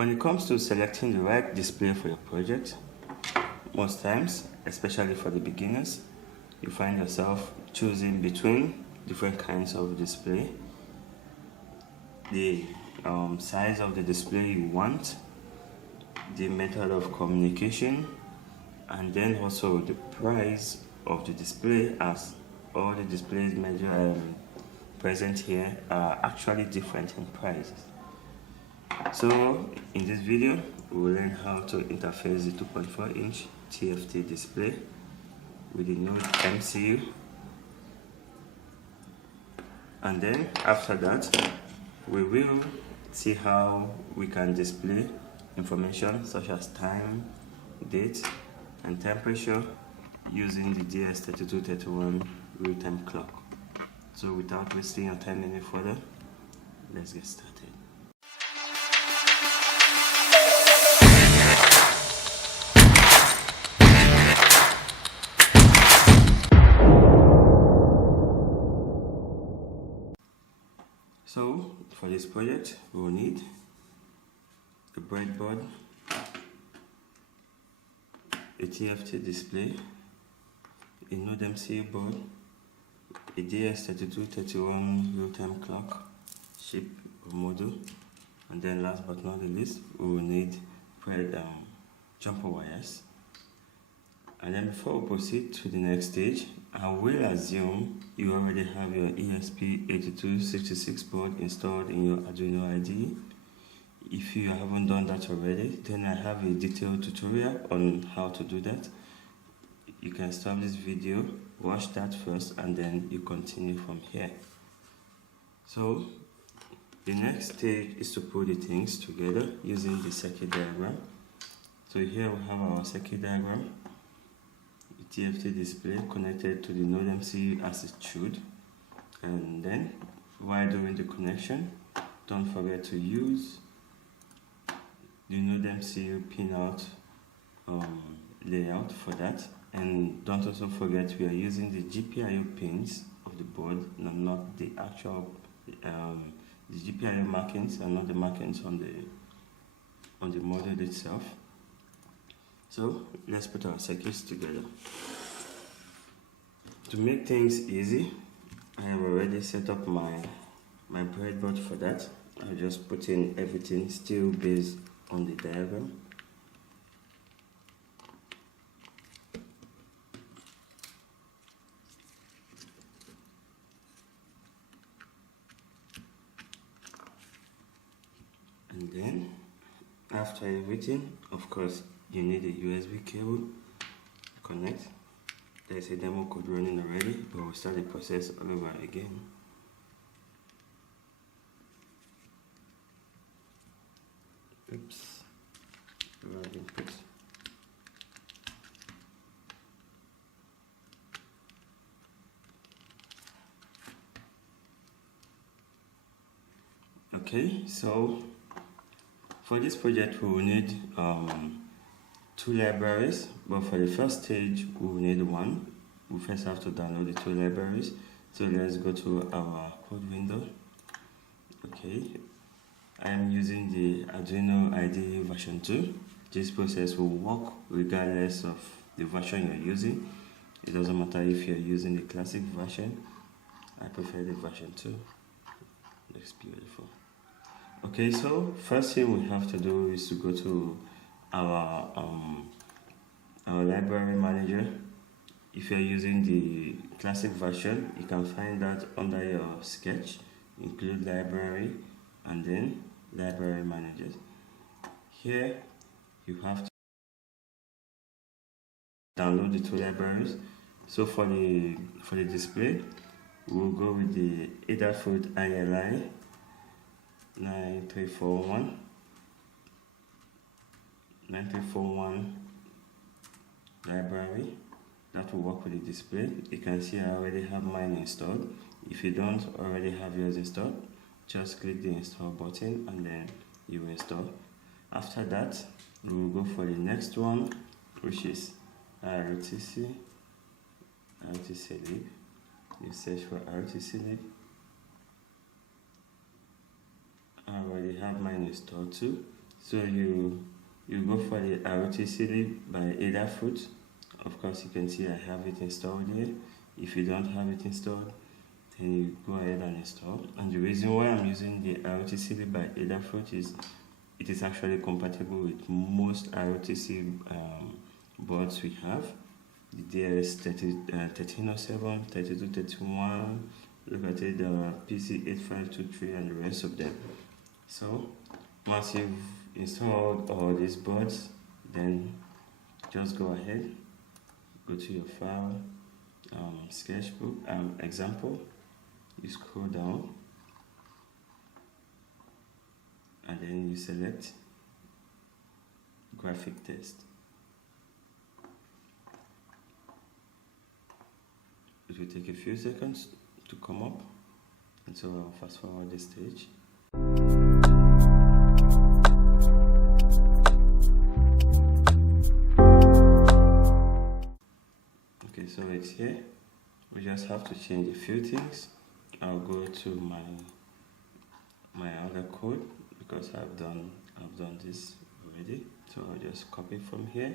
When it comes to selecting the right display for your project, most times, especially for the beginners, you find yourself choosing between different kinds of display, the size of the display you want, the method of communication, and then also the price of the display, as all the displays present here are actually different in prices. So in this video, we will learn how to interface the 2.4-inch TFT display with the NodeMCU, and then after that we will see how we can display information such as time, date, and temperature using the DS3231 real-time clock. So without wasting your time any further, let's get started. So for this project, we will need a breadboard, a TFT display, a NodeMCU board, a DS3231 real-time clock, chip or module, and then last but not the least, we will need jumper wires. And then before we proceed to the next stage, I will assume you already have your ESp8266 board installed in your Arduino IDE. If you haven't done that already, then I have a detailed tutorial on how to do that. You can stop this video, watch that first, and then you continue from here. So the next stage is to put the things together using the circuit diagram. So here we have our circuit diagram. TFT display connected to the NodeMCU as it should, and then while doing the connection, don't forget to use the NodeMCU pinout layout for that, and don't also forget we are using the GPIO pins of the board and not the actual the GPIO markings and not the markings on the module itself. So let's put our circuits together. To make things easy, I have already set up my breadboard for that. I'll just put in everything still based on the diagram. And then after everything, of course, you need a USB cable to connect. There's a demo code running already, but we'll start the process all over again. Oops, wrong input. Okay, so for this project we will need two libraries, but for the first stage we will need one. We first have to download the two libraries. So let's go to our code window. Okay, I am using the Arduino IDE version 2. This process will work regardless of the version you're using. It doesn't matter if you're using the classic version. I prefer the version 2. Looks beautiful. Okay, so first thing we have to do is to go to our library manager. If you're using the classic version, you can find that under your sketch, include library, and then library managers. Here you have to download the two libraries. So for the display, we'll go with the Adafruit ILI 9341 library. That will work with the display. You can see I already have mine installed. If you don't already have yours installed, just click the install button and then you install. After that, we will go for the next one, which is RTC lib. You search for RTC lib. I already have mine installed too. So you go for the ROTC by Adafruit. Of course, you can see I have it installed here. If you don't have it installed, then you go ahead and install. And the reason why I'm using the ROTC by Adafruit is it is actually compatible with most ROTC boards we have. The DS1307, 3231, look at it, the PC8523 and the rest of them. So once you've installed all these boards, then just go ahead, go to your file, sketchbook, example, you scroll down and then you select graphic test. It will take a few seconds to come up, and so I'll fast forward this stage. Okay, so it's here. We just have to change a few things. I'll go to my other code because I've done this already. So I'll just copy from here.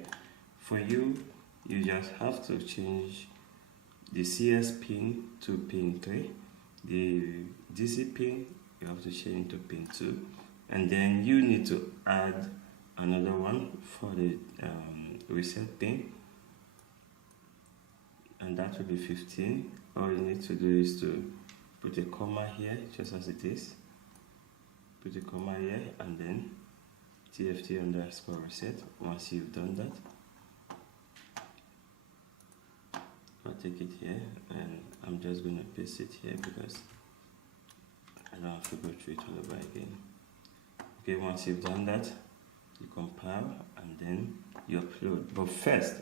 For you, you just have to change the CS pin to pin 3, the DC pin you have to change to pin 2, and then you need to add another one for the reset pin, and that will be 15. All you need to do is to put a comma here, just as it is. Put a comma here and then TFT underscore reset. Once you've done that, I'll take it here and I'm just going to paste it here because I don't have to go through it all over again. Okay, once you've done that, you compile and then you upload. But first,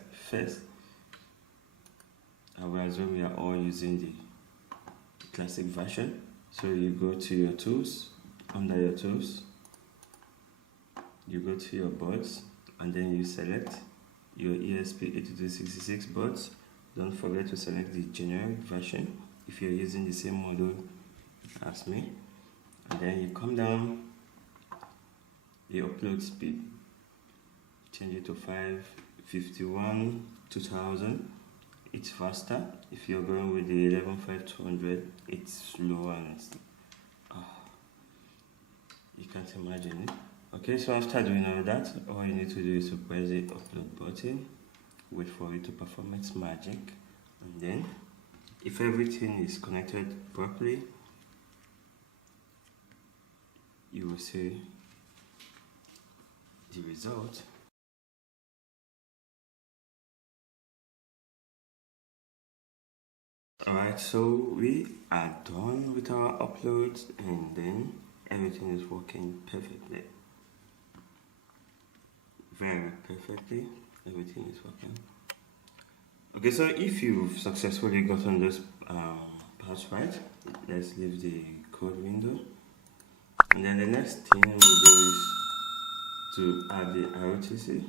otherwise we are all using the classic version. So you go to your tools, under your tools, you go to your boards and then you select your ESp8266 boards. Don't forget to select the generic version if you're using the same model as me. And then you come down, the upload speed, change it to 551 2000. It's faster. If you're going with the 115200, it's slower and it's, you can't imagine it. Okay, so after doing all that, all you need to do is to press the upload button, wait for it to perform its magic, and then if everything is connected properly, you will see the result. Alright, so we are done with our uploads and then everything is working perfectly. Very perfectly, everything is working. Okay, so if you've successfully gotten this parts right, let's leave the code window. And then the next thing we'll do is to add the ROTC.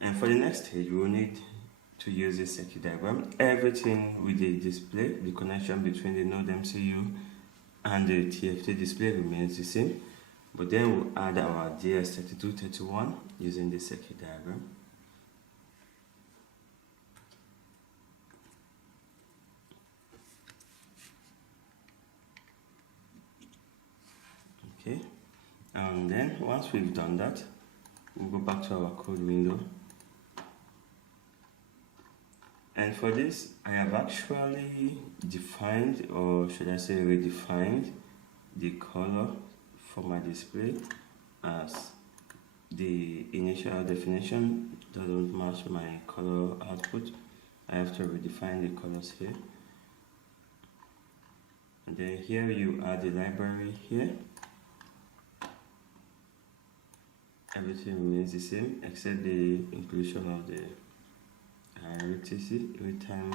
And for the next stage, we will need to use this circuit diagram. Everything with the display, the connection between the NodeMCU and the TFT display remains the same. But then we'll add our DS3231 using the circuit diagram. Okay, and then once we've done that, we'll go back to our code window. And for this, I have actually defined, or should I say redefined, the color for my display, as the initial definition doesn't match my color output. I have to redefine the colors here. And then here you add the library here. Everything remains the same except the inclusion of the ROTC, real-time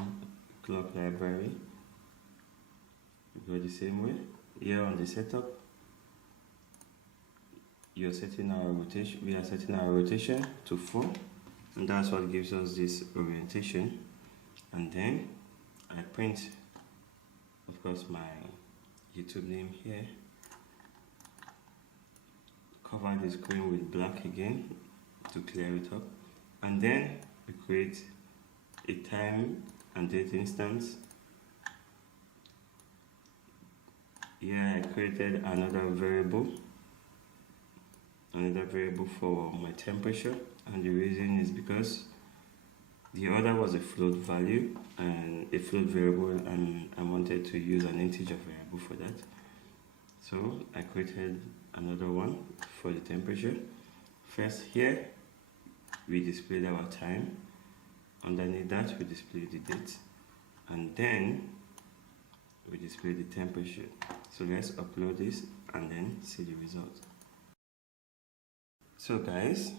clock library. We go the same way. Here on the setup, you're setting our rotation. We are setting our rotation to 4, and that's what gives us this orientation. And then I print, of course, my YouTube name here. cover the screen with black again to clear it up, and then we create a time and date instance. Here I created another variable for my temperature, and the reason is because the other was a float value and a float variable, and I wanted to use an integer variable for that. So I created another one for the temperature. First, here we displayed our time, underneath that we display the date, and then we display the temperature. So let's upload this and then see the result. So guys,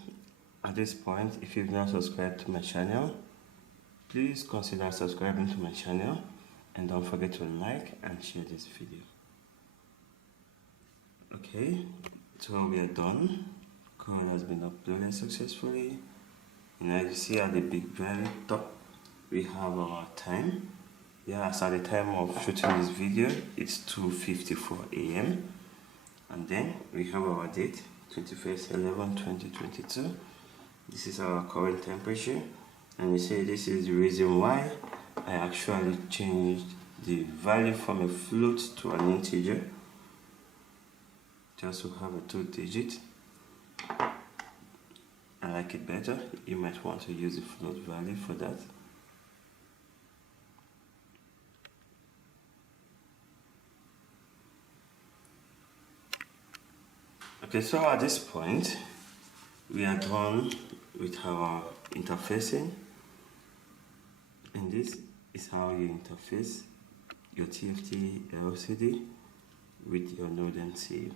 at this point, if you've not subscribed to my channel, please consider subscribing to my channel, and don't forget to like and share this video. Okay, so we are done. Code has been uploaded successfully, and as you see at the very top, we have our time. Yes, at the time of shooting this video, it's 2:54 AM, and then we have our date, 21/11/2022. This is our current temperature, and you see this is the reason why I actually changed the value from a float to an integer, just to have a 2-digit. I like it better. You might want to use the float value for that. Okay, so at this point, we are done with our interfacing, and this is how you interface your TFT LCD with your NodeMCU.